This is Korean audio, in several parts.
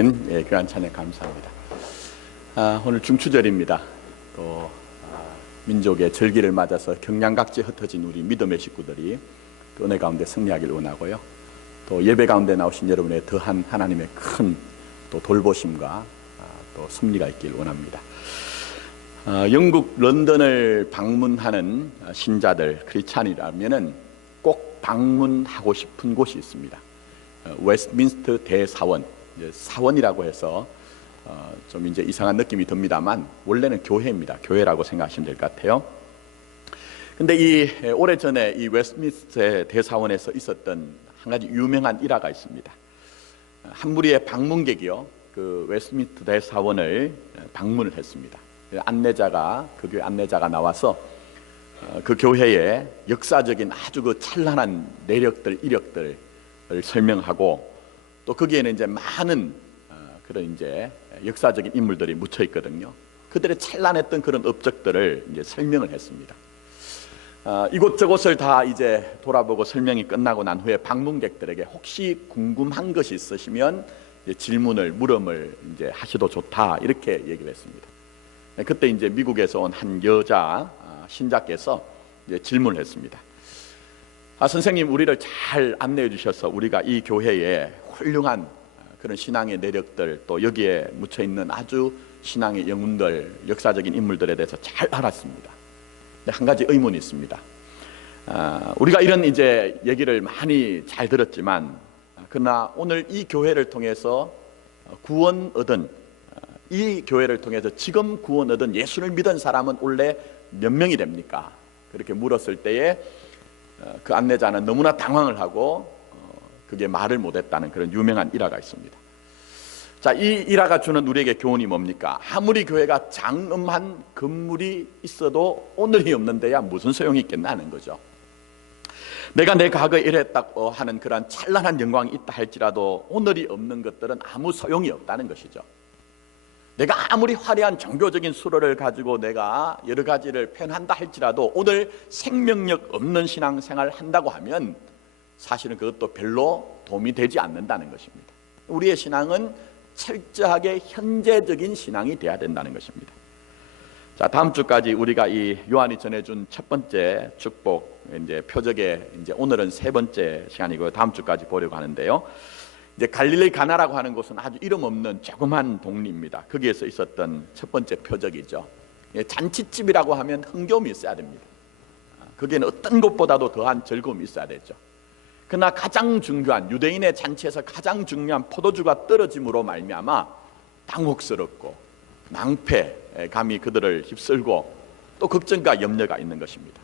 주신 귀한 찬양 감사합니다. 오늘 중추절입니다. 또 민족의 절기를 맞아서 경량각지에 흩어진 우리 믿음의 식구들이 그 은혜 가운데 승리하기를 원하고요. 또 예배 가운데 나오신 여러분의 더한 하나님의 큰 또 돌보심과 또 승리가 있길 원합니다. 영국 런던을 방문하는 신자들 크리스찬이라면은 꼭 방문하고 싶은 곳이 있습니다. 웨스트민스터 대사원, 사원이라고 해서 좀 이제 이상한 느낌이 듭니다만 원래는 교회입니다. 교회라고 생각하시면 될 것 같아요. 근데 이 오래전에 이 웨스트민스터 대사원에서 있었던 한 가지 유명한 일화가 있습니다. 한 무리의 방문객이요, 그 웨스트민스터 대사원을 방문을 했습니다. 안내자가, 그 교회 안내자가 나와서 그 교회의 역사적인 아주 그 찬란한 내력들, 이력들을 설명하고, 또 거기에는 이제 많은 그런 이제 역사적인 인물들이 묻혀 있거든요. 그들의 찬란했던 그런 업적들을 이제 설명을 했습니다. 이곳저곳을 다 이제 돌아보고 설명이 끝나고 난 후에 방문객들에게 혹시 궁금한 것이 있으시면 질문을, 물음을 이제 하셔도 좋다, 이렇게 얘기를 했습니다. 그때 이제 미국에서 온 한 여자 신자께서 이제 질문을 했습니다. 선생님, 우리를 잘 안내해 주셔서 우리가 이 교회에 훌륭한 그런 신앙의 내력들, 또 여기에 묻혀 있는 아주 신앙의 영웅들, 역사적인 인물들에 대해서 잘 알았습니다. 한 가지 의문이 있습니다. 우리가 이런 이제 얘기를 많이 잘 들었지만, 그러나 오늘 이 교회를 통해서 구원 얻은, 이 교회를 통해서 지금 구원 얻은 예수를 믿은 사람은 원래 몇 명이 됩니까? 그렇게 물었을 때에 그 안내자는 너무나 당황을 하고 그게 말을 못했다는 그런 유명한 일화가 있습니다. 자, 이 일화가 주는 우리에게 교훈이 뭡니까? 아무리 교회가 장엄한 건물이 있어도 오늘이 없는 데야 무슨 소용이 있겠나 하는 거죠. 내가 내 과거에 이랬다고 하는 그런 찬란한 영광이 있다 할지라도 오늘이 없는 것들은 아무 소용이 없다는 것이죠. 내가 아무리 화려한 종교적인 수로를 가지고 내가 여러 가지를 표현한다 할지라도 오늘 생명력 없는 신앙생활을 한다고 하면 사실은 그것도 별로 도움이 되지 않는다는 것입니다. 우리의 신앙은 철저하게 현재적인 신앙이 돼야 된다는 것입니다. 자, 다음 주까지 우리가 이 요한이 전해준 첫 번째 축복 이제 표적의 이제 오늘은 세 번째 시간이고요. 다음 주까지 보려고 하는데요. 이제 갈릴리 가나라고 하는 곳은 아주 이름 없는 조그만 동리입니다. 거기에서 있었던 첫 번째 표적이죠. 잔치집이라고 하면 흥겨움이 있어야 됩니다. 거기에는 어떤 것보다도 더한 즐거움이 있어야 되죠. 그러나 가장 중요한, 유대인의 잔치에서 가장 중요한 포도주가 떨어짐으로 말미암아 당혹스럽고 낭패감이 그들을 휩쓸고 또 걱정과 염려가 있는 것입니다.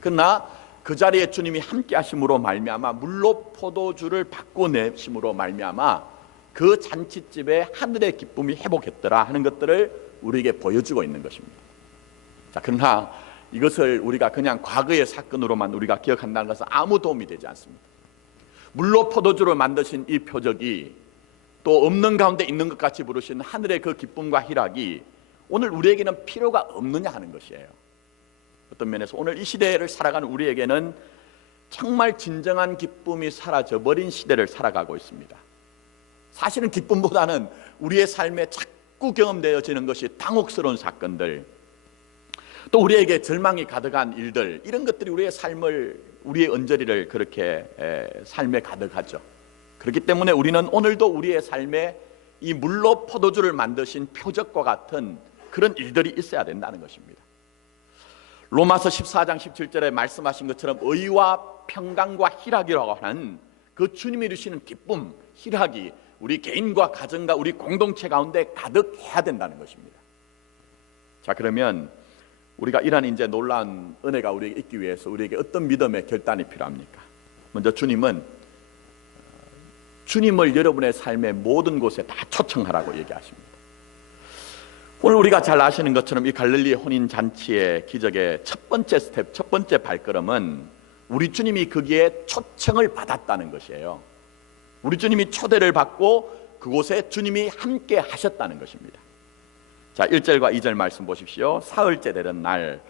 그러나 그 자리에 주님이 함께 하심으로 말미암아 물로 포도주를 바꿔내심으로 말미암아 그 잔치집에 하늘의 기쁨이 회복했더라 하는 것들을 우리에게 보여주고 있는 것입니다. 자, 그러나 이것을 우리가 그냥 과거의 사건으로만 우리가 기억한다는 것은 아무 도움이 되지 않습니다. 물로 포도주를 만드신 이 표적이 또 없는 가운데 있는 것 같이 부르신 하늘의 그 기쁨과 희락이 오늘 우리에게는 필요가 없느냐 하는 것이에요. 어떤 면에서 오늘 이 시대를 살아가는 우리에게는 정말 진정한 기쁨이 사라져버린 시대를 살아가고 있습니다. 사실은 기쁨보다는 우리의 삶에 자꾸 경험되어지는 것이 당혹스러운 사건들, 또 우리에게 절망이 가득한 일들, 이런 것들이 우리의 삶을, 우리의 언저리를 그렇게 삶에 가득하죠. 그렇기 때문에 우리는 오늘도 우리의 삶에 이 물로 포도주를 만드신 표적과 같은 그런 일들이 있어야 된다는 것입니다. 로마서 14장 17절에 말씀하신 것처럼 의와 평강과 희락이라고 하는 그 주님이 주시는 기쁨, 희락이 우리 개인과 가정과 우리 공동체 가운데 가득해야 된다는 것입니다. 자, 그러면 우리가 이런 이제 놀라운 은혜가 우리에게 있기 위해서 우리에게 어떤 믿음의 결단이 필요합니까? 먼저 주님을 여러분의 삶의 모든 곳에 다 초청하라고 얘기하십니다. 오늘 우리가 잘 아시는 것처럼 이 갈릴리 혼인잔치의 기적의 첫 번째 스텝, 첫 번째 발걸음은 우리 주님이 거기에 초청을 받았다는 것이에요. 우리 주님이 초대를 받고 그곳에 주님이 함께 하셨다는 것입니다. 자, 1절과 2절 말씀 보십시오. 사흘째 되던 날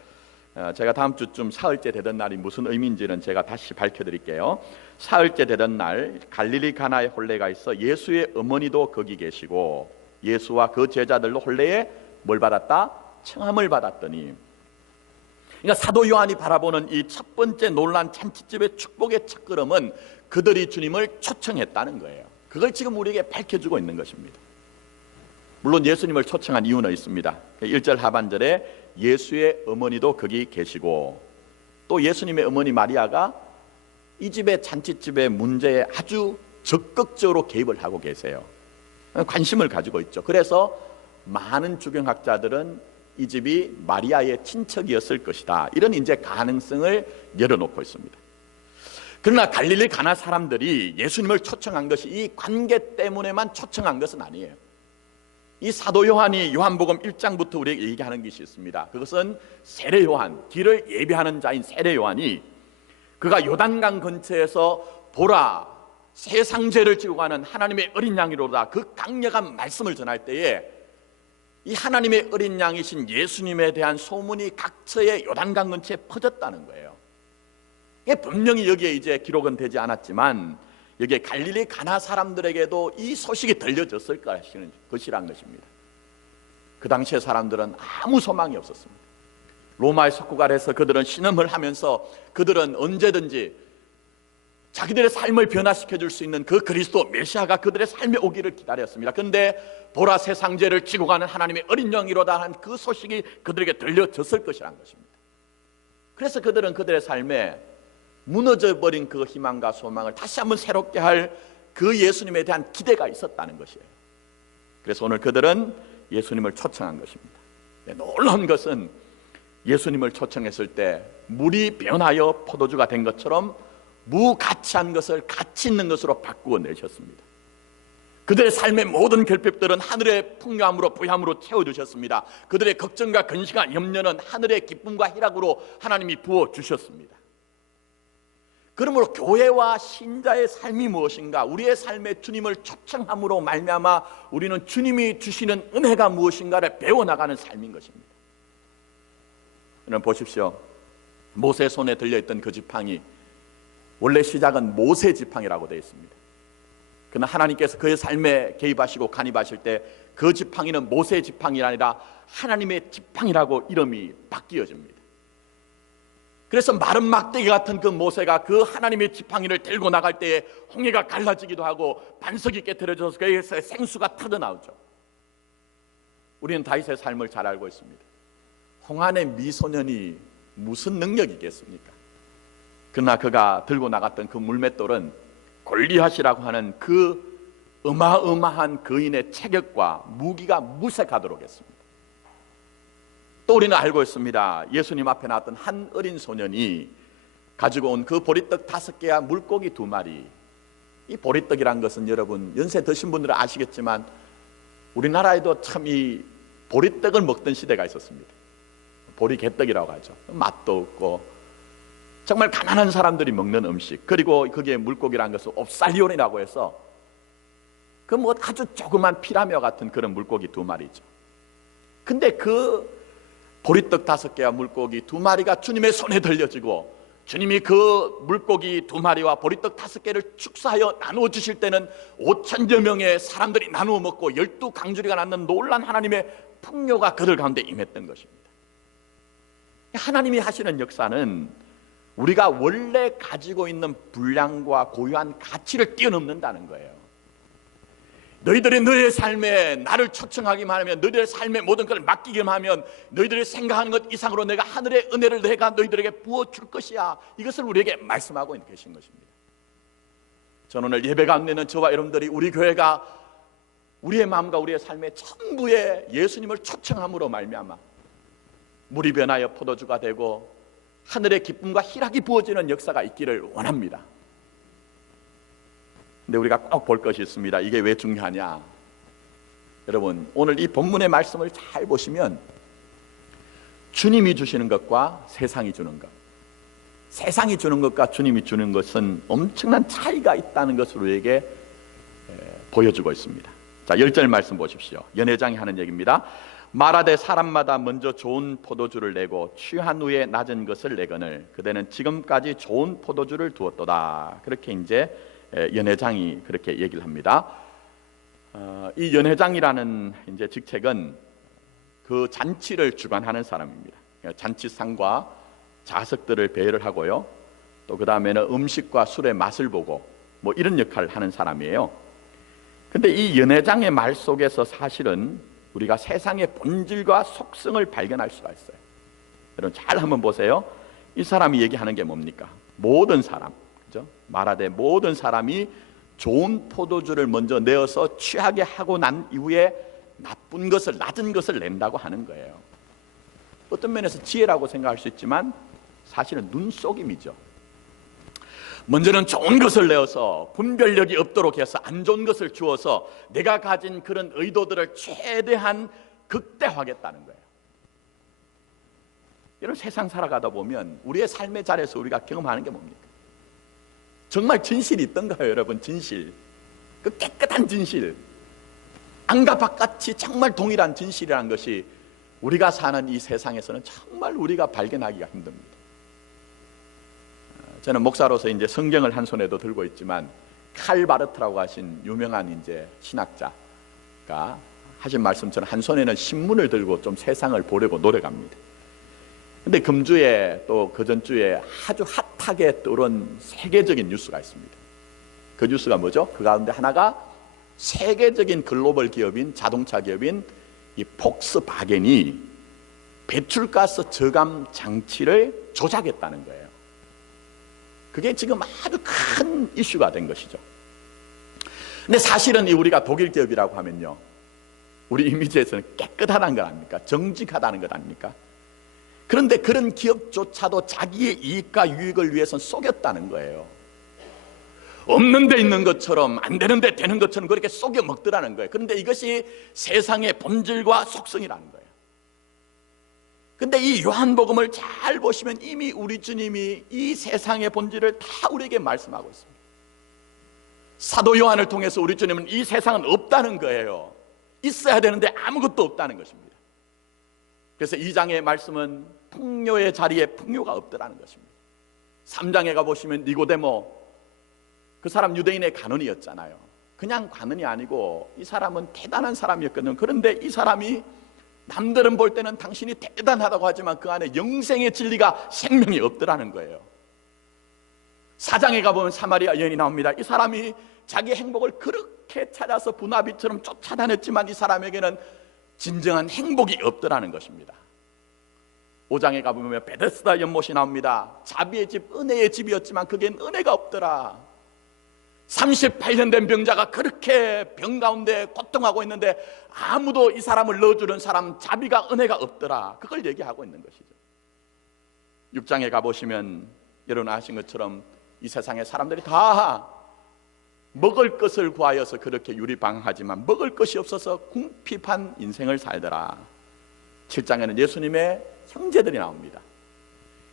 제가 다음 주쯤 사흘째 되던 날이 무슨 의미인지는 제가 다시 밝혀드릴게요. 사흘째 되던 날 갈릴리 가나에 혼례가 있어 예수의 어머니도 거기 계시고 예수와 그 제자들도 혼례에 뭘 받았다? 청함을 받았더니, 그러니까 사도 요한이 바라보는 이 첫 번째 놀란 잔치집의 축복의 첫걸음은 그들이 주님을 초청했다는 거예요. 그걸 지금 우리에게 밝혀주고 있는 것입니다. 물론 예수님을 초청한 이유는 있습니다. 1절 하반절에 예수의 어머니도 거기 계시고, 또 예수님의 어머니 마리아가 이 집의 잔치집의 문제에 아주 적극적으로 개입을 하고 계세요. 관심을 가지고 있죠. 그래서 많은 주경학자들은 이 집이 마리아의 친척이었을 것이다, 이런 이제 가능성을 열어놓고 있습니다. 그러나 갈릴리 가나 사람들이 예수님을 초청한 것이 이 관계 때문에만 초청한 것은 아니에요. 이 사도 요한이 요한복음 1장부터 우리에게 얘기하는 것이 있습니다. 그것은 세례 요한, 뒤를 예비하는 자인 세례 요한이 그가 요단강 근처에서 보라 세상 죄를 지고 가는 하나님의 어린 양이로다, 그 강력한 말씀을 전할 때에 이 하나님의 어린 양이신 예수님에 대한 소문이 각처의 요단강 근처에 퍼졌다는 거예요. 이게 분명히 여기에 이제 기록은 되지 않았지만 여기에 갈릴리 가나 사람들에게도 이 소식이 들려졌을 것이란 것입니다. 그 당시의 사람들은 아무 소망이 없었습니다. 로마의 속국 아래서 그들은 신음을 하면서 그들은 언제든지 자기들의 삶을 변화시켜 줄 수 있는 그 그리스도 메시아가 그들의 삶에 오기를 기다렸습니다. 그런데 보라 세상 죄를 지고 가는 하나님의 어린 영이로다 하는 그 소식이 그들에게 들려졌을 것이란 것입니다. 그래서 그들은 그들의 삶에 무너져버린 그 희망과 소망을 다시 한번 새롭게 할 그 예수님에 대한 기대가 있었다는 것이에요. 그래서 오늘 그들은 예수님을 초청한 것입니다. 놀라운 것은 예수님을 초청했을 때 물이 변하여 포도주가 된 것처럼 무가치한 것을 가치 있는 것으로 바꾸어 내셨습니다. 그들의 삶의 모든 결핍들은 하늘의 풍요함으로 부함으로 채워주셨습니다. 그들의 걱정과 근심과 염려는 하늘의 기쁨과 희락으로 하나님이 부어주셨습니다. 그러므로 교회와 신자의 삶이 무엇인가, 우리의 삶에 주님을 초청함으로 말미암아 우리는 주님이 주시는 은혜가 무엇인가를 배워나가는 삶인 것입니다. 여러분 보십시오. 모세 손에 들려있던 그 지팡이, 원래 시작은 모세 지팡이라고 되어 있습니다. 그러나 하나님께서 그의 삶에 개입하시고 간입하실 때 그 지팡이는 모세 지팡이가 아니라 하나님의 지팡이라고 이름이 바뀌어집니다. 그래서 마른 막대기 같은 그 모세가 그 하나님의 지팡이를 들고 나갈 때에 홍해가 갈라지기도 하고 반석이 깨트려져서 거기에서 생수가 터져나오죠. 우리는 다윗의 삶을 잘 알고 있습니다. 홍안의 미소년이 무슨 능력이 있겠습니까? 그러나 그가 들고 나갔던 그 물맷돌은 골리앗이라고 하는 그 어마어마한 거인의 체격과 무기가 무색하도록 했습니다. 또 우리는 알고 있습니다. 예수님 앞에 나왔던 한 어린 소년이 가지고 온 그 보리떡 5개와 물고기 2마리. 이 보리떡이란 것은 여러분 연세 드신 분들은 아시겠지만 우리나라에도 참 이 보리떡을 먹던 시대가 있었습니다. 보리개떡이라고 하죠. 맛도 없고 정말 가난한 사람들이 먹는 음식, 그리고 거기에 물고기란 것은 옵살리온이라고 해서 그 뭐 아주 조그만 피라미와 같은 그런 물고기 2마리죠. 근데 그 보리떡 5개와 물고기 2마리가 주님의 손에 들려지고 주님이 그 물고기 2마리와 보리떡 5개를 축사하여 나누어 주실 때는 5천여 명의 사람들이 나누어 먹고 12강주리가 낳는 놀란 하나님의 풍요가 그들 가운데 임했던 것입니다. 하나님이 하시는 역사는 우리가 원래 가지고 있는 분량과 고유한 가치를 뛰어넘는다는 거예요. 너희들이 너희의 삶에 나를 초청하기만 하면, 너희들의 삶의 모든 것을 맡기기만 하면 너희들이 생각하는 것 이상으로 내가 하늘의 은혜를 내가 너희들에게 부어줄 것이야. 이것을 우리에게 말씀하고 계신 것입니다. 저는 오늘 예배 가운데는 저와 여러분들이 우리 교회가 우리의 마음과 우리의 삶의 전부에 예수님을 초청함으로 말미암아 물이 변하여 포도주가 되고 하늘의 기쁨과 희락이 부어지는 역사가 있기를 원합니다. 근데 우리가 꼭 볼 것이 있습니다. 이게 왜 중요하냐? 여러분 오늘 이 본문의 말씀을 잘 보시면 주님이 주시는 것과 세상이 주는 것, 세상이 주는 것과 주님이 주는 것은 엄청난 차이가 있다는 것을 우리에게 보여주고 있습니다. 자, 10절 말씀 보십시오. 연회장이 하는 얘기입니다. 말하되 사람마다 먼저 좋은 포도주를 내고 취한 후에 낮은 것을 내거늘 그대는 지금까지 좋은 포도주를 두었도다. 그렇게 이제 연회장이 그렇게 얘기를 합니다. 이 연회장이라는 이제 직책은 그 잔치를 주관하는 사람입니다. 잔치상과 자석들을 배열을 하고요. 또 그 다음에는 음식과 술의 맛을 보고 뭐 이런 역할을 하는 사람이에요. 근데 이 연회장의 말 속에서 사실은 우리가 세상의 본질과 속성을 발견할 수가 있어요. 여러분 잘 한번 보세요. 이 사람이 얘기하는 게 뭡니까? 모든 사람, 그죠? 말하되 모든 사람이 좋은 포도주를 먼저 내어서 취하게 하고 난 이후에 나쁜 것을, 낮은 것을 낸다고 하는 거예요. 어떤 면에서 지혜라고 생각할 수 있지만 사실은 눈속임이죠. 먼저는 좋은 것을 내어서 분별력이 없도록 해서 안 좋은 것을 주어서 내가 가진 그런 의도들을 최대한 극대화하겠다는 거예요. 이런 세상 살아가다 보면 우리의 삶의 자리에서 우리가 경험하는 게 뭡니까? 정말 진실이 있던가요, 여러분? 진실, 그 깨끗한 진실, 안과 바깥이 정말 동일한 진실이라는 것이 우리가 사는 이 세상에서는 정말 우리가 발견하기가 힘듭니다. 저는 목사로서 이제 성경을 한 손에도 들고 있지만 칼 바르트라고 하신 유명한 이제 신학자가 하신 말씀처럼 한 손에는 신문을 들고 좀 세상을 보려고 노력합니다. 근데 금주에 또 그전주에 아주 핫하게 떠오른 세계적인 뉴스가 있습니다. 그 뉴스가 뭐죠? 그 가운데 하나가 세계적인 글로벌 기업인 자동차 기업인 이 폭스바겐이 배출가스 저감 장치를 조작했다는 거예요. 그게 지금 아주 큰 이슈가 된 것이죠. 근데 사실은 우리가 독일 기업이라고 하면요, 우리 이미지에서는 깨끗하다는 것 아닙니까? 정직하다는 것 아닙니까? 그런데 그런 기업조차도 자기의 이익과 유익을 위해서 속였다는 거예요. 없는 데 있는 것처럼, 안 되는 데 되는 것처럼 그렇게 속여 먹더라는 거예요. 그런데 이것이 세상의 본질과 속성이라는 거예요. 근데 이 요한복음을 잘 보시면 이미 우리 주님이 이 세상의 본질을 다 우리에게 말씀하고 있습니다. 사도 요한을 통해서 우리 주님은 이 세상은 없다는 거예요. 있어야 되는데 아무것도 없다는 것입니다. 그래서 2장의 말씀은 풍요의 자리에 풍요가 없더라는 것입니다. 3장에 가보시면 니고데모, 그 사람 유대인의 관원이었잖아요. 그냥 관원이 아니고 이 사람은 대단한 사람이었거든요. 그런데 이 사람이 남들은 볼 때는 당신이 대단하다고 하지만 그 안에 영생의 진리가 생명이 없더라는 거예요. 4장에 가보면 사마리아 여인이 나옵니다. 이 사람이 자기 행복을 그렇게 찾아서 분화비처럼 쫓아다녔지만 이 사람에게는 진정한 행복이 없더라는 것입니다. 5장에 가보면 베데스다 연못이 나옵니다. 자비의 집, 은혜의 집이었지만 그게 은혜가 없더라. 38년 된 병자가 그렇게 병 가운데 고통하고 있는데 아무도 이 사람을 넣어주는 사람, 자비가, 은혜가 없더라. 그걸 얘기하고 있는 것이죠. 6장에 가보시면 여러분 아신 것처럼 이 세상의 사람들이 다 먹을 것을 구하여서 그렇게 유리방황하지만 먹을 것이 없어서 궁핍한 인생을 살더라. 7장에는 예수님의 형제들이 나옵니다.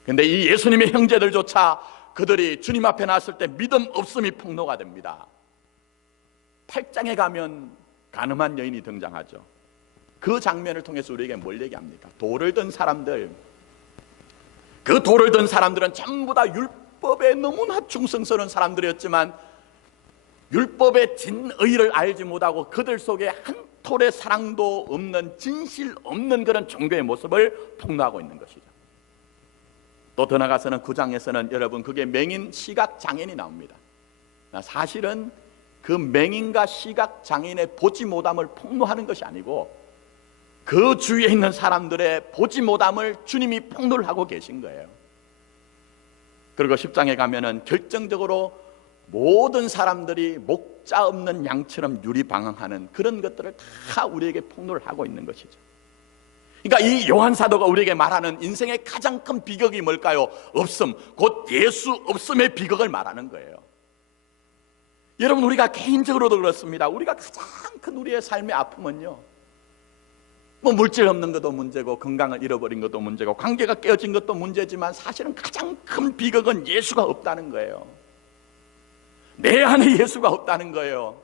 근데 이 예수님의 형제들조차 그들이 주님 앞에 나왔을 때 믿음 없음이 폭로가 됩니다. 8장에 가면 가늠한 여인이 등장하죠. 그 장면을 통해서 우리에게 뭘 얘기합니까? 돌을 든 사람들, 그 돌을 든 사람들은 전부 다 율법에 너무나 충성스러운 사람들이었지만 율법의 진의를 알지 못하고 그들 속에 한 톨의 사랑도 없는, 진실 없는 그런 종교의 모습을 폭로하고 있는 것이죠. 또 더 나가서는 9장에서는 여러분 그게 맹인 시각장애인이 나옵니다. 사실은 그 맹인과 시각장애인의 보지 못함을 폭로하는 것이 아니고 그 주위에 있는 사람들의 보지 못함을 주님이 폭로를 하고 계신 거예요. 그리고 10장에 가면은 결정적으로 모든 사람들이 목자 없는 양처럼 유리방황하는 그런 것들을 다 우리에게 폭로를 하고 있는 것이죠. 그러니까 이 요한 사도가 우리에게 말하는 인생의 가장 큰 비극이 뭘까요? 없음, 곧 예수 없음의 비극을 말하는 거예요. 여러분 우리가 개인적으로도 그렇습니다. 우리가 가장 큰 우리의 삶의 아픔은요, 뭐 물질 없는 것도 문제고 건강을 잃어버린 것도 문제고 관계가 깨어진 것도 문제지만 사실은 가장 큰 비극은 예수가 없다는 거예요. 내 안에 예수가 없다는 거예요.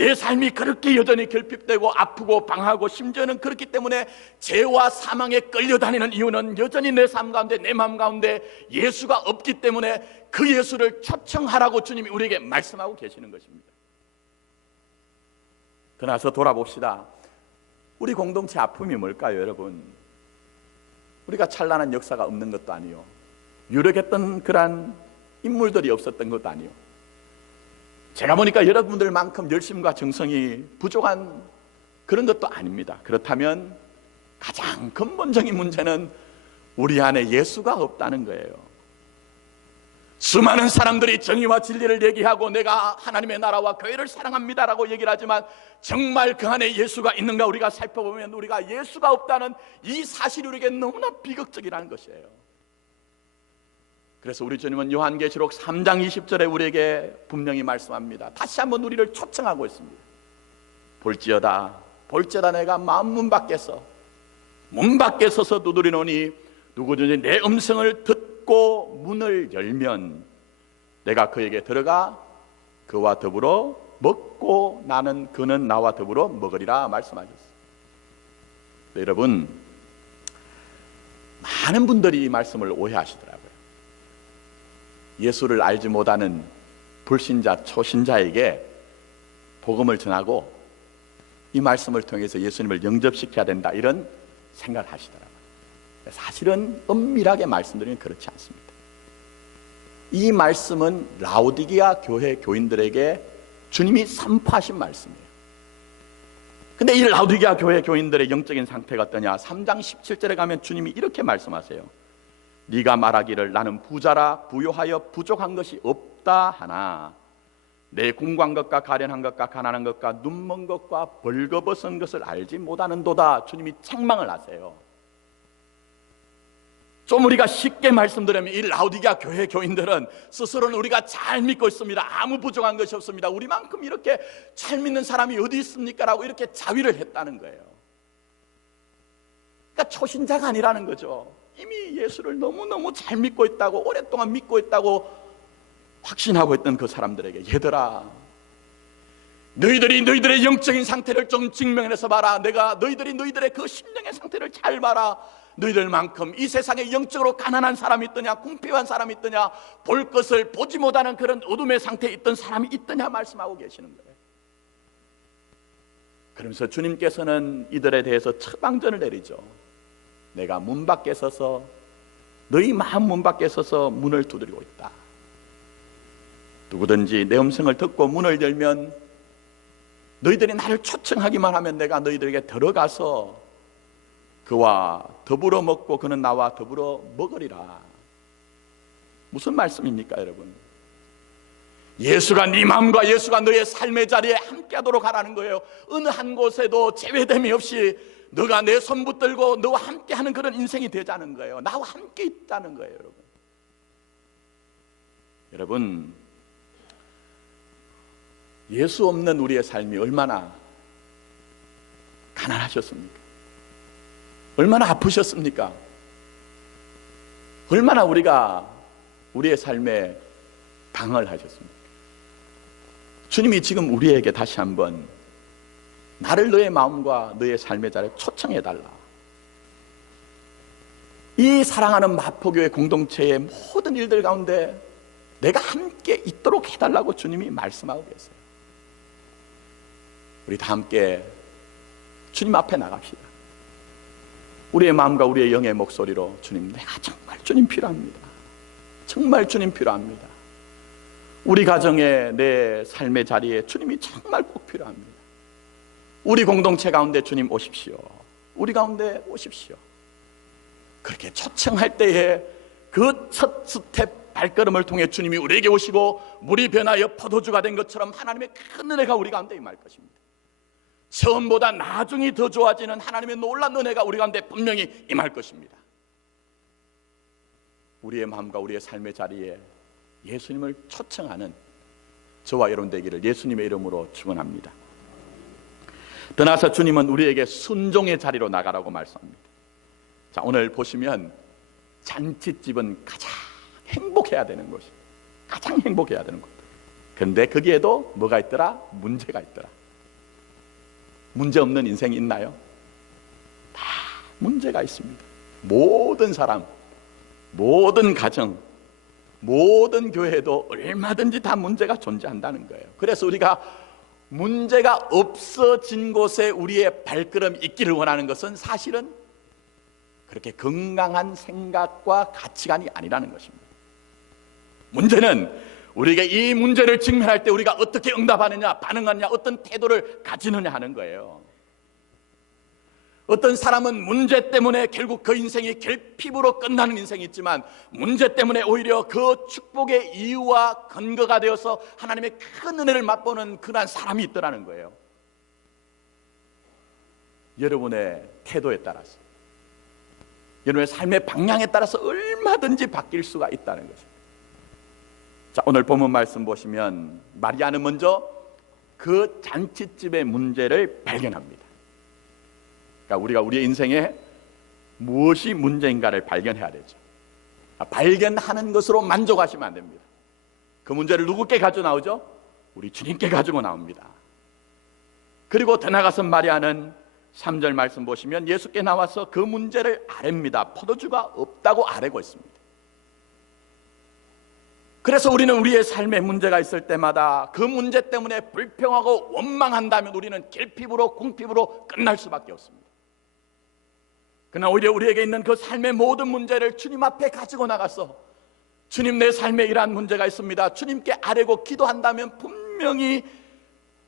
내 삶이 그렇게 여전히 결핍되고 아프고 방하고 심지어는 그렇기 때문에 죄와 사망에 끌려다니는 이유는 여전히 내 삶 가운데, 내 마음 가운데 예수가 없기 때문에 그 예수를 초청하라고 주님이 우리에게 말씀하고 계시는 것입니다. 그나서 돌아봅시다. 우리 공동체 아픔이 뭘까요, 여러분? 우리가 찬란한 역사가 없는 것도 아니요, 유력했던 그러한 인물들이 없었던 것도 아니요, 제가 보니까 여러분들만큼 열심과 정성이 부족한 그런 것도 아닙니다. 그렇다면 가장 근본적인 문제는 우리 안에 예수가 없다는 거예요. 수많은 사람들이 정의와 진리를 얘기하고 내가 하나님의 나라와 교회를 사랑합니다라고 얘기를 하지만 정말 그 안에 예수가 있는가 우리가 살펴보면 우리가 예수가 없다는 이 사실이 우리에게 너무나 비극적이라는 것이에요. 그래서 우리 주님은 요한계시록 3장 20절에 우리에게 분명히 말씀합니다. 다시 한번 우리를 초청하고 있습니다. 볼지어다 내가 마음 문 밖에 서서 두드리노니 누구든지 내 음성을 듣고 문을 열면 내가 그에게 들어가 그와 더불어 먹고 나는 그는 나와 더불어 먹으리라 말씀하셨습니다. 여러분, 많은 분들이 이 말씀을 오해하시더라고요. 예수를 알지 못하는 불신자, 초신자에게 복음을 전하고 이 말씀을 통해서 예수님을 영접시켜야 된다, 이런 생각을 하시더라고요. 사실은 엄밀하게 말씀드리면 그렇지 않습니다. 이 말씀은 라오디게아 교회 교인들에게 주님이 선포하신 말씀이에요. 근데 이 라오디게아 교회 교인들의 영적인 상태가 어떠냐? 3장 17절에 가면 주님이 이렇게 말씀하세요. 네가 말하기를 나는 부자라 부요하여 부족한 것이 없다 하나 내 궁광 것과 가련한 것과 가난한 것과 눈먼 것과 벌거벗은 것을 알지 못하는도다. 주님이 책망을 하세요. 좀 우리가 쉽게 말씀드리면 이 라오디게아 교회 교인들은 스스로는 우리가 잘 믿고 있습니다, 아무 부족한 것이 없습니다, 우리만큼 이렇게 잘 믿는 사람이 어디 있습니까? 라고 이렇게 자위를 했다는 거예요. 그러니까 초신자가 아니라는 거죠. 이미 예수를 너무너무 잘 믿고 있다고, 오랫동안 믿고 있다고 확신하고 있던 그 사람들에게, 얘들아, 너희들의 영적인 상태를 좀 증명해서 봐라. 내가 너희들의 그 심령의 상태를 잘 봐라. 너희들만큼 이 세상에 영적으로 가난한 사람이 있더냐, 궁핍한 사람이 있더냐, 볼 것을 보지 못하는 그런 어둠의 상태에 있던 사람이 있더냐 말씀하고 계시는 거예요. 그러면서 주님께서는 이들에 대해서 처방전을 내리죠. 내가 문 밖에 서서, 너희 마음 문 밖에 서서 문을 두드리고 있다. 누구든지 내 음성을 듣고 문을 열면 너희들이 나를 초청하기만 하면 내가 너희들에게 들어가서 그와 더불어 먹고 그는 나와 더불어 먹으리라. 무슨 말씀입니까, 여러분? 예수가 네 마음과 예수가 너의 삶의 자리에 함께 하도록 하라는 거예요. 어느 한 곳에도 제외됨이 없이 너가 내 손 붙들고 너와 함께 하는 그런 인생이 되자는 거예요. 나와 함께 있다는 거예요, 여러분. 여러분, 예수 없는 우리의 삶이 얼마나 가난하셨습니까? 얼마나 아프셨습니까? 얼마나 우리가 우리의 삶에 방을 하셨습니까? 주님이 지금 우리에게 다시 한번 나를 너의 마음과 너의 삶의 자리에 초청해달라. 이 사랑하는 마포교회 공동체의 모든 일들 가운데 내가 함께 있도록 해달라고 주님이 말씀하고 계세요. 우리 다 함께 주님 앞에 나갑시다. 우리의 마음과 우리의 영의 목소리로, 주님, 내가 정말 주님 필요합니다. 정말 주님 필요합니다. 우리 가정에, 내 삶의 자리에 주님이 정말 꼭 필요합니다. 우리 공동체 가운데 주님 오십시오. 우리 가운데 오십시오. 그렇게 초청할 때에 그 첫 스텝 발걸음을 통해 주님이 우리에게 오시고 물이 변하여 포도주가 된 것처럼 하나님의 큰 은혜가 우리 가운데 임할 것입니다. 처음보다 나중이 더 좋아지는 하나님의 놀라운 은혜가 우리 가운데 분명히 임할 것입니다. 우리의 마음과 우리의 삶의 자리에 예수님을 초청하는 저와 여러분 되기를 예수님의 이름으로 축원합니다. 떠나서 주님은 우리에게 순종의 자리로 나가라고 말씀합니다. 자, 오늘 보시면 잔치집은 가장 행복해야 되는 곳이, 가장 행복해야 되는 곳. 그런데 거기에도 뭐가 있더라? 문제가 있더라. 문제 없는 인생이 있나요? 다 문제가 있습니다. 모든 사람, 모든 가정, 모든 교회도 얼마든지 다 문제가 존재한다는 거예요. 그래서 우리가 문제가 없어진 곳에 우리의 발걸음이 있기를 원하는 것은 사실은 그렇게 건강한 생각과 가치관이 아니라는 것입니다. 문제는 우리가 이 문제를 직면할 때 우리가 어떻게 응답하느냐, 반응하느냐, 어떤 태도를 가지느냐 하는 거예요. 어떤 사람은 문제 때문에 결국 그 인생이 결핍으로 끝나는 인생이 있지만, 문제 때문에 오히려 그 축복의 이유와 근거가 되어서 하나님의 큰 은혜를 맛보는 그러한 사람이 있더라는 거예요. 여러분의 태도에 따라서, 여러분의 삶의 방향에 따라서 얼마든지 바뀔 수가 있다는 것입니다. 자, 오늘 본문 말씀 보시면 마리아는 먼저 그 잔치집의 문제를 발견합니다. 그러니까 우리가 우리의 인생에 무엇이 문제인가를 발견해야 되죠. 발견하는 것으로 만족하시면 안 됩니다. 그 문제를 누구께 가지고 나오죠? 우리 주님께 가지고 나옵니다. 그리고 더 나아가서 마리아는 3절 말씀 보시면 예수께 나와서 그 문제를 아뢰입니다. 포도주가 없다고 아뢰고 있습니다. 그래서 우리는 우리의 삶에 문제가 있을 때마다 그 문제 때문에 불평하고 원망한다면 우리는 결핍으로 궁핍으로 끝날 수밖에 없습니다. 그러나 오히려 우리에게 있는 그 삶의 모든 문제를 주님 앞에 가지고 나가서, 주님, 내 삶에 이러한 문제가 있습니다, 주님께 아뢰고 기도한다면 분명히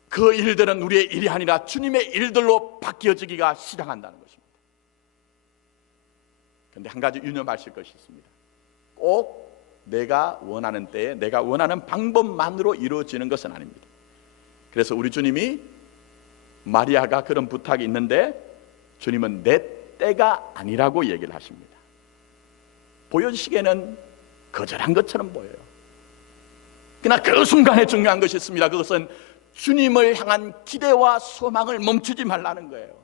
그 일들은 우리의 일이 아니라 주님의 일들로 바뀌어지기가 시작한다는 것입니다. 그런데 한 가지 유념하실 것이 있습니다. 꼭 내가 원하는 때에 내가 원하는 방법만으로 이루어지는 것은 아닙니다. 그래서 우리 주님이 마리아가 그런 부탁이 있는데 주님은 내 때가 아니라고 얘기를 하십니다. 보여지시기에는 거절한 것처럼 보여요. 그러나 그 순간에 중요한 것이 있습니다. 그것은 주님을 향한 기대와 소망을 멈추지 말라는 거예요.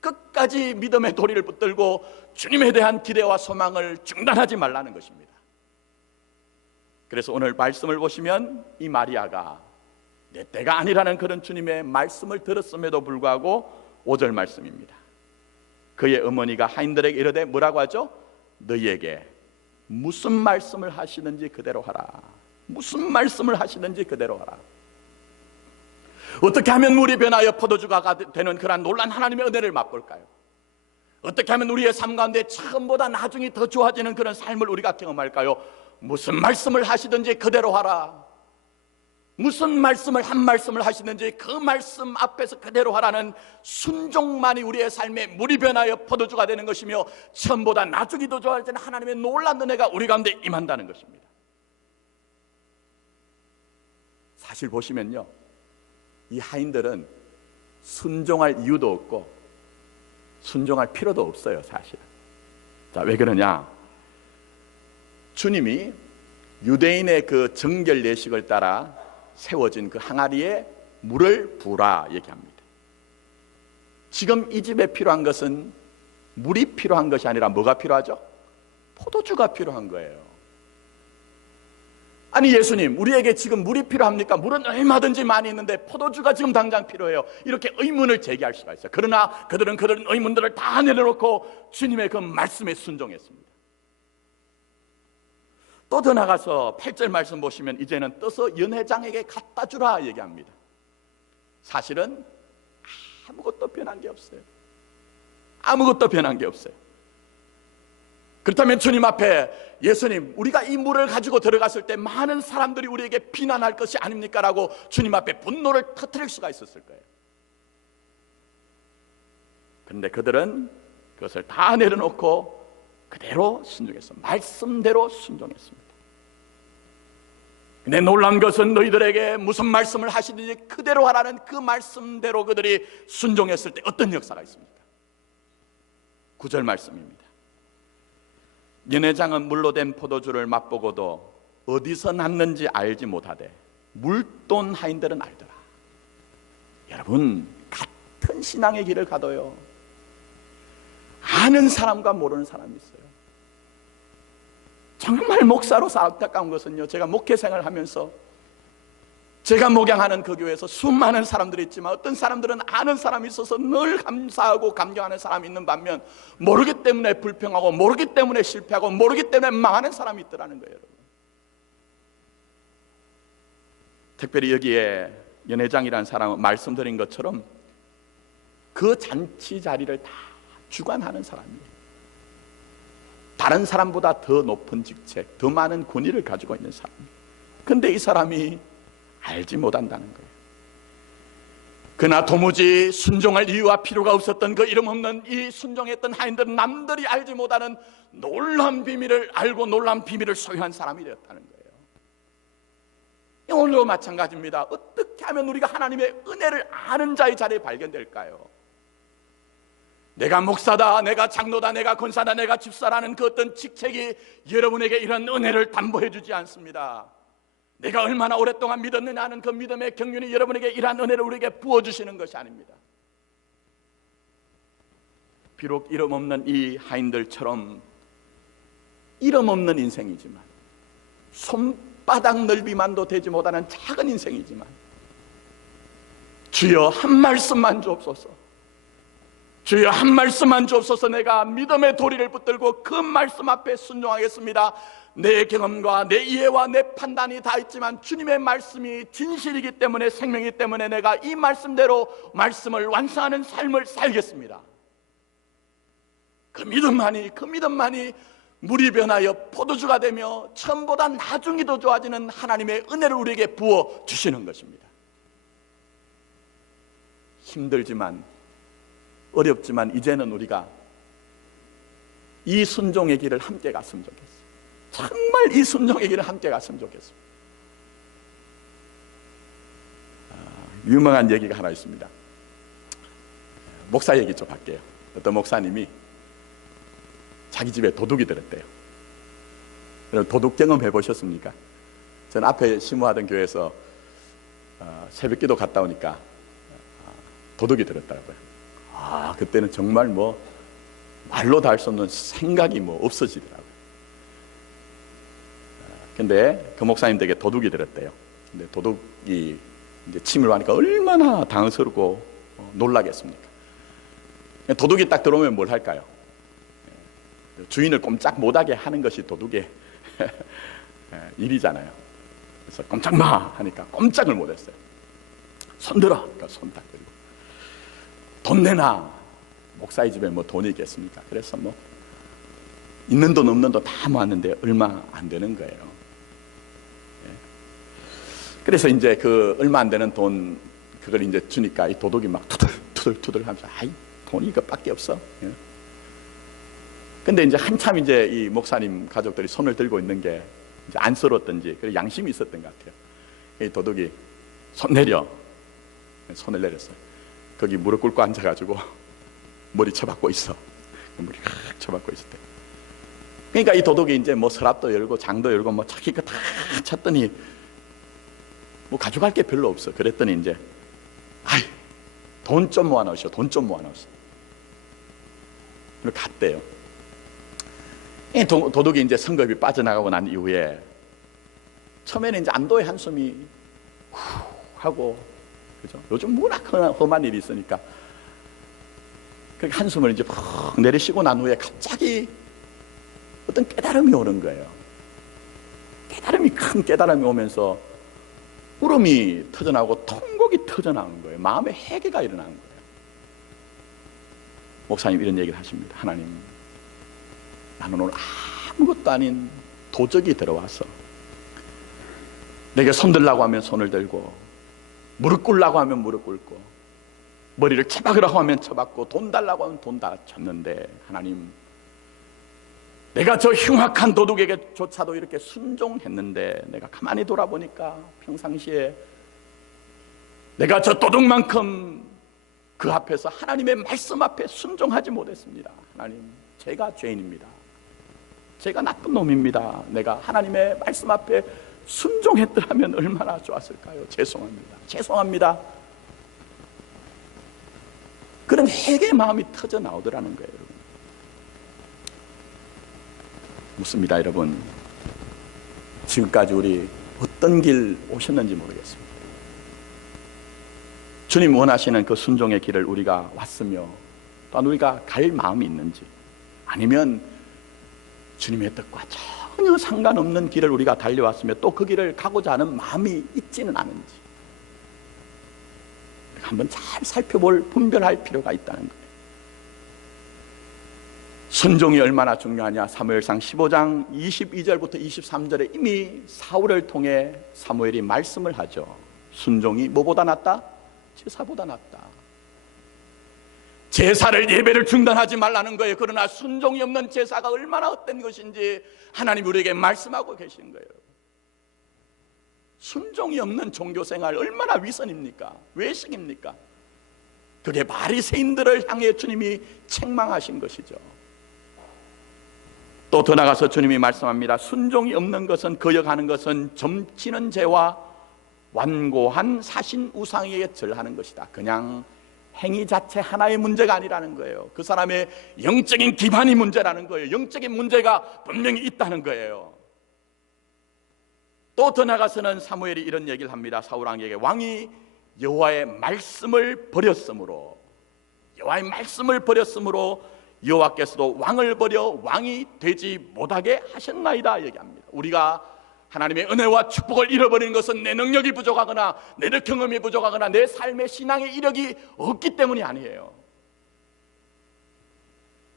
끝까지 믿음의 도리를 붙들고 주님에 대한 기대와 소망을 중단하지 말라는 것입니다. 그래서 오늘 말씀을 보시면 이 마리아가 내 때가 아니라는 그런 주님의 말씀을 들었음에도 불구하고 5절 말씀입니다. 그의 어머니가 하인들에게 이르되 뭐라고 하죠? 너희에게 무슨 말씀을 하시는지 그대로 하라. 무슨 말씀을 하시는지 그대로 하라. 어떻게 하면 물이 변하여 포도주가 되는 그런 놀란 하나님의 은혜를 맛볼까요? 어떻게 하면 우리의 삶 가운데 처음보다 나중이 더 좋아지는 그런 삶을 우리가 경험할까요? 무슨 말씀을 하시든지 그대로 하라. 무슨 말씀을 한 말씀을 하시든지 그 말씀 앞에서 그대로 하라는 순종만이 우리의 삶에 물이 변하여 포도주가 되는 것이며, 처음보다 나중이 더 좋아지는 하나님의 놀라운 은혜가 우리 가운데 임한다는 것입니다. 사실 보시면요, 이 하인들은 순종할 이유도 없고 순종할 필요도 없어요, 사실. 자, 왜 그러냐? 주님이 유대인의 그 정결 예식을 따라 세워진 그 항아리에 물을 부으라 얘기합니다. 지금 이 집에 필요한 것은 물이 필요한 것이 아니라 뭐가 필요하죠? 포도주가 필요한 거예요. 아니 예수님, 우리에게 지금 물이 필요합니까? 물은 얼마든지 많이 있는데 포도주가 지금 당장 필요해요. 이렇게 의문을 제기할 수가 있어요. 그러나 그들은 그런 의문들을 다 내려놓고 주님의 그 말씀에 순종했습니다. 또 더 나가서 8절 말씀 보시면 이제는 떠서 연회장에게 갖다 주라 얘기합니다. 사실은 아무것도 변한 게 없어요. 아무것도 변한 게 없어요. 그렇다면 주님 앞에 예수님, 우리가 이 물을 가지고 들어갔을 때 많은 사람들이 우리에게 비난할 것이 아닙니까? 라고 주님 앞에 분노를 터뜨릴 수가 있었을 거예요. 그런데 그들은 그것을 다 내려놓고 그대로 순종했어. 말씀대로 순종했습니다. 근데 놀란 것은 너희들에게 무슨 말씀을 하시든지 그대로 하라는 그 말씀대로 그들이 순종했을 때 어떤 역사가 있습니까? 9절 말씀입니다. 연회장은 물로 된 포도주를 맛보고도 어디서 났는지 알지 못하되 물돈 하인들은 알더라. 여러분, 같은 신앙의 길을 가도요, 아는 사람과 모르는 사람이 있어요. 정말 목사로서 안타까운 것은요, 제가 목회 생활을 하면서 제가 목양하는 그 교회에서 수많은 사람들이 있지만 어떤 사람들은 아는 사람이 있어서 늘 감사하고 감격하는 사람이 있는 반면 모르기 때문에 불평하고 모르기 때문에 실패하고 모르기 때문에 망하는 사람이 있더라는 거예요. 여러분. 특별히 여기에 연회장이라는 사람은 말씀드린 것처럼 그 잔치 자리를 다 주관하는 사람이에요. 다른 사람보다 더 높은 직책, 더 많은 권위를 가지고 있는 사람이에요. 근데 이 사람이 알지 못한다는 거예요. 그러나 도무지 순종할 이유와 필요가 없었던 그 이름 없는 이 순종했던 하인들은 남들이 알지 못하는 놀라운 비밀을 알고 놀라운 비밀을 소유한 사람이 되었다는 거예요. 오늘도 마찬가지입니다. 어떻게 하면 우리가 하나님의 은혜를 아는 자의 자리에 발견될까요? 내가 목사다, 내가 장로다, 내가 권사다, 내가 집사라는 그 어떤 직책이 여러분에게 이런 은혜를 담보해 주지 않습니다. 내가 얼마나 오랫동안 믿었느냐 하는 그 믿음의 경륜이 여러분에게 이러한 은혜를 우리에게 부어주시는 것이 아닙니다. 비록 이름 없는 이 하인들처럼 이름 없는 인생이지만, 손바닥 넓이만도 되지 못하는 작은 인생이지만, 주여 한 말씀만 주옵소서, 주여 한 말씀만 주옵소서, 내가 믿음의 도리를 붙들고 그 말씀 앞에 순종하겠습니다. 내 경험과 내 이해와 내 판단이 다 있지만 주님의 말씀이 진실이기 때문에, 생명이기 때문에 내가 이 말씀대로 말씀을 완성하는 삶을 살겠습니다. 그 믿음만이 물이 변하여 포도주가 되며 처음보다 나중이 더 좋아지는 하나님의 은혜를 우리에게 부어주시는 것입니다. 힘들지만 어렵지만 이제는 우리가 이 순종의 길을 함께 갔으면 좋겠어요. 정말 이 순종의 길을 함께 갔으면 좋겠습니다. 유명한 얘기가 하나 있습니다. 목사 얘기 좀 할게요. 어떤 목사님이 자기 집에 도둑이 들었대요. 여러분 도둑 경험 해보셨습니까? 전 앞에 심호하던 교회에서 새벽기도 갔다 오니까 도둑이 들었더라고요. 그때는 정말 말로 다 할 수 없는 생각이 없어지더라고요. 근데 그 목사님 댁에 도둑이 들었대요. 근데 도둑이 이제 침을 하니까 얼마나 당황스럽고 놀라겠습니까? 도둑이 딱 들어오면 뭘 할까요? 주인을 꼼짝 못하게 하는 것이 도둑의 일이잖아요. 그래서 꼼짝 마 하니까 꼼짝을 못했어요. 손 들어, 그러니까 손 딱 들고. 돈 내놔. 목사의 집에 돈이 있겠습니까? 그래서 있는 돈 없는 돈 다 모았는데 얼마 안 되는 거예요. 그래서 이제 그 얼마 안 되는 돈 그걸 이제 주니까 이 도둑이 막 투덜투덜 하면서 돈이 이것밖에 없어. 근데 이제 한참 이제 이 목사님 가족들이 손을 들고 있는 게 이제 안쓰러웠던지 그리고 양심이 있었던 것 같아요. 이 도둑이 손 내려. 손을 내렸어요. 거기 무릎 꿇고 앉아가지고 머리 쳐박고 있어. 머리 쳐박고 있을 때. 그러니까 이 도둑이 이제 서랍도 열고 장도 열고 자기 거 다 찾더니 가져갈 게 별로 없어. 그랬더니 이제 돈 좀 모아놓으셔. 돈 좀 모아놓으셔. 그리고 갔대요. 이 도둑이 이제 성급이 빠져나가고 난 이후에 처음에는 이제 안도의 한숨이 후 하고, 그죠? 요즘 워낙 험한 일이 있으니까 그렇게 한숨을 이제 푹 내리쉬고 난 후에 갑자기 어떤 깨달음이 오는 거예요. 큰 깨달음이 오면서 울음이 터져나오고 통곡이 터져나오는 거예요. 마음의 회개가 일어나는 거예요. 목사님 이런 얘기를 하십니다. 하나님, 나는 오늘 아무것도 아닌 도적이 들어와서 내게 손 들라고 하면 손을 들고, 무릎 꿇으라고 하면 무릎 꿇고, 머리를 쳐박으라고 하면 쳐박고, 돈 달라고 하면 돈 다 줬는데, 하나님, 내가 저 흉악한 도둑에게조차도 이렇게 순종했는데 내가 가만히 돌아보니까 평상시에 내가 저 도둑만큼 그 앞에서 하나님의 말씀 앞에 순종하지 못했습니다. 하나님, 제가 죄인입니다. 제가 나쁜 놈입니다. 내가 하나님의 말씀 앞에 순종했더라면 얼마나 좋았을까요? 죄송합니다. 그런 회개의 마음이 터져 나오더라는 거예요. 여러분. 묻습니다, 여러분. 지금까지 우리 어떤 길 오셨는지 모르겠습니다. 주님 원하시는 그 순종의 길을 우리가 왔으며 또한 우리가 갈 마음이 있는지, 아니면 주님의 뜻과 전혀 상관없는 길을 우리가 달려왔으며 또 그 길을 가고자 하는 마음이 있지는 않은지 한번 잘 살펴볼, 분별할 필요가 있다는 거예요. 순종이 얼마나 중요하냐. 사무엘상 15장 22절부터 23절에 이미 사울을 통해 사무엘이 말씀을 하죠. 순종이 뭐보다 낫다? 제사보다 낫다. 제사를, 예배를 중단하지 말라는 거예요. 그러나 순종이 없는 제사가 얼마나 헛된 것인지 하나님 우리에게 말씀하고 계신 거예요. 순종이 없는 종교생활 얼마나 위선입니까? 외식입니까? 그게 바리새인들을 향해 주님이 책망하신 것이죠. 또 더 나가서 주님이 말씀합니다. 순종이 없는 것은, 거역하는 것은 점치는 죄와 완고한 사신 우상에게 절하는 것이다. 그냥 행위 자체 하나의 문제가 아니라는 거예요. 그 사람의 영적인 기반이 문제라는 거예요. 영적인 문제가 분명히 있다는 거예요. 또 더 나가서는 사무엘이 이런 얘기를 합니다. 사울 왕에게 왕이 여호와의 말씀을 버렸으므로, 여호와의 말씀을 버렸으므로 여호와께서도 왕을 버려 왕이 되지 못하게 하셨나이다 얘기합니다. 우리가 하나님의 은혜와 축복을 잃어버리는 것은 내 능력이 부족하거나 내 경험이 부족하거나 내 삶의 신앙의 이력이 없기 때문이 아니에요.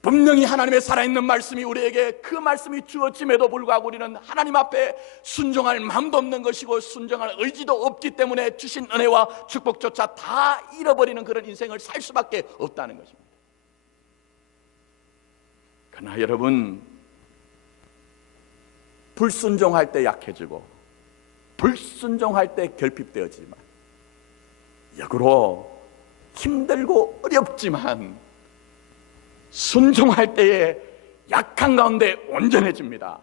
분명히 하나님의 살아있는 말씀이 우리에게, 그 말씀이 주어짐에도 불구하고 우리는 하나님 앞에 순종할 마음도 없는 것이고 순종할 의지도 없기 때문에 주신 은혜와 축복조차 다 잃어버리는 그런 인생을 살 수밖에 없다는 것입니다. 그러나 여러분, 불순종할 때 약해지고 불순종할 때 결핍되어지지만, 역으로 힘들고 어렵지만 순종할 때에 약한 가운데 온전해집니다.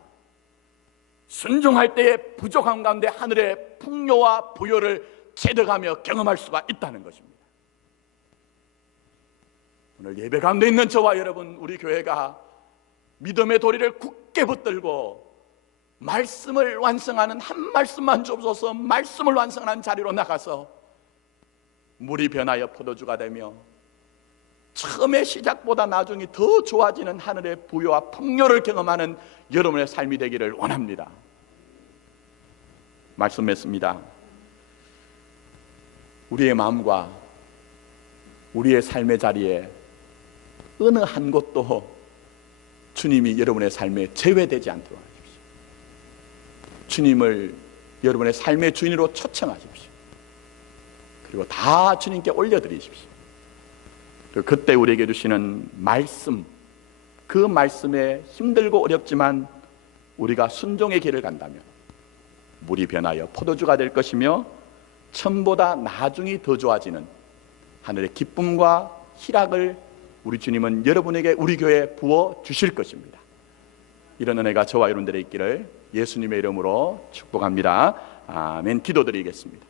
순종할 때에 부족한 가운데 하늘의 풍요와 부요를 체득하며 경험할 수가 있다는 것입니다. 오늘 예배 가운데 있는 저와 여러분, 우리 교회가 믿음의 도리를 굳게 붙들고 말씀을 완성하는, 한 말씀만 주옵소서, 말씀을 완성하는 자리로 나가서 물이 변하여 포도주가 되며 처음의 시작보다 나중에 더 좋아지는 하늘의 부요와 풍요를 경험하는 여러분의 삶이 되기를 원합니다. 말씀했습니다. 우리의 마음과 우리의 삶의 자리에 어느 한 곳도 주님이 여러분의 삶에 제외되지 않도록 하십시오. 주님을 여러분의 삶의 주인으로 초청하십시오. 그리고 다 주님께 올려드리십시오. 그때 우리에게 주시는 말씀, 그 말씀에 힘들고 어렵지만 우리가 순종의 길을 간다면 물이 변하여 포도주가 될 것이며 처음보다 나중이 더 좋아지는 하늘의 기쁨과 희락을 우리 주님은 여러분에게, 우리 교회에 부어 주실 것입니다. 이런 은혜가 저와 여러분들의 있기를 예수님의 이름으로 축복합니다. 아멘. 기도드리겠습니다.